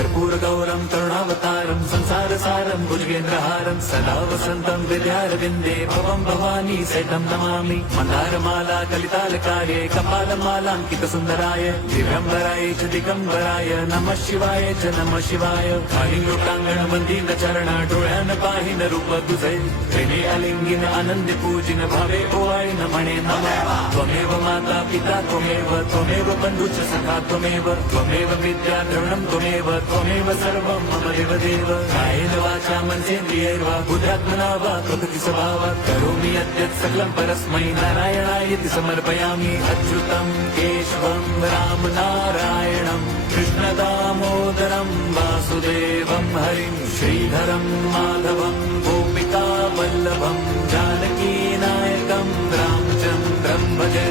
कर्पूर गौरम करुणावतारम संसार सारम भुजगेंद्रहारम सदा वसंतम विद्यारविंदे भवम भवानी सहितं नमामि मंदारमाला कलितालकाये कपालमालांकित सुंदराय दिव्यंबराय च दिगंबराय नमः शिवाय च नमः शिवाय काही लोकांगण वंदिन चरण डोळ्यान पाहिन रूप तुझे प्रेमे अलिंगिन आनंदी पूजिन भावे ओवाळीन म्हणे नमः त्वमेव माता पिता त्वमेव बंधुच सखा त्वमेव विद्या द्रवणं त्वमेव सर्वं मम देवदेव कायेन वाचा मनसेन्द्रियैर्वा बुद्ध्यात्मना वा प्रकृति स्वभावात् करोमि यद्यत् सकलं परस्मै नारायणायति समर्पयामि अच्युतं केशवं राम नारायणं कृष्णदामोदरं वासुदेवं हरिं श्रीधरं माधवं गोपिका वल्लभं जानकी नायकं रामचन्द्रं भजे